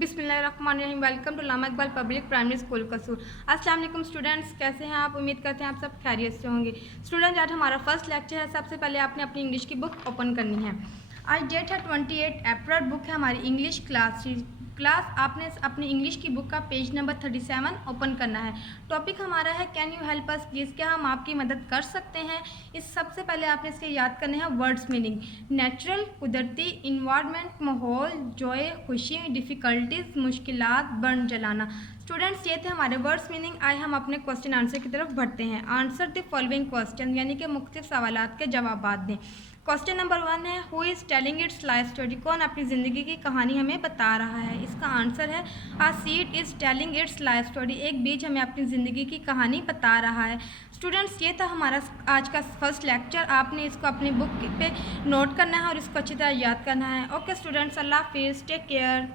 बिस्मिल्लाहिर्रहमानिर्रहीम। Welcome to Allama Iqbal public primary school Kasur. अस्सलाम वालेकुम स्टूडेंट्स, कैसे हैं आप? उम्मीद करते हैं आप सब खैरियत से होंगे। स्टूडेंट्स, आज हमारा फर्स्ट लेक्चर है। सबसे पहले आपने अपनी इंग्लिश की बुक ओपन करनी है। आज डेट है 28 अप्रैल। बुक है हमारी इंग्लिश क्लास। आपने अपनी इंग्लिश की बुक का पेज नंबर 37 ओपन करना है। टॉपिक हमारा है can you help us please, क्या हम आपकी मदद कर सकते हैं। इस सबसे पहले आपने इसके याद करने हैं वर्ड्स मीनिंग। नेचुरल, कुदरती, इन्वायरमेंट, माहौल, जॉय, खुशी, डिफ़िकल्टीज, मुश्किलात, बर्न जलाना। स्टूडेंट्स, ये थे हमारे वर्ड्स मीनिंग। आए हम अपने क्वेश्चन आंसर की तरफ बढ़ते हैं। आंसर द फॉलोइंग क्वेश्चन, यानी कि मुख्तलिफ सवालात के जवाब दें। क्वेश्चन नंबर 1 है who is telling its life story, कौन अपनी ज़िंदगी की कहानी हमें बता रहा है। इसका आंसर है a seed is telling its life story, एक बीज हमें अपनी ज़िंदगी की कहानी बता रहा है। स्टूडेंट्स, ये था हमारा आज का फर्स्ट लेक्चर। आपने इसको अपनी बुक पे नोट करना है और इसको अच्छी तरह याद करना है। ओके स्टूडेंट्स, अल्लाह हाफिज़, टेक केयर।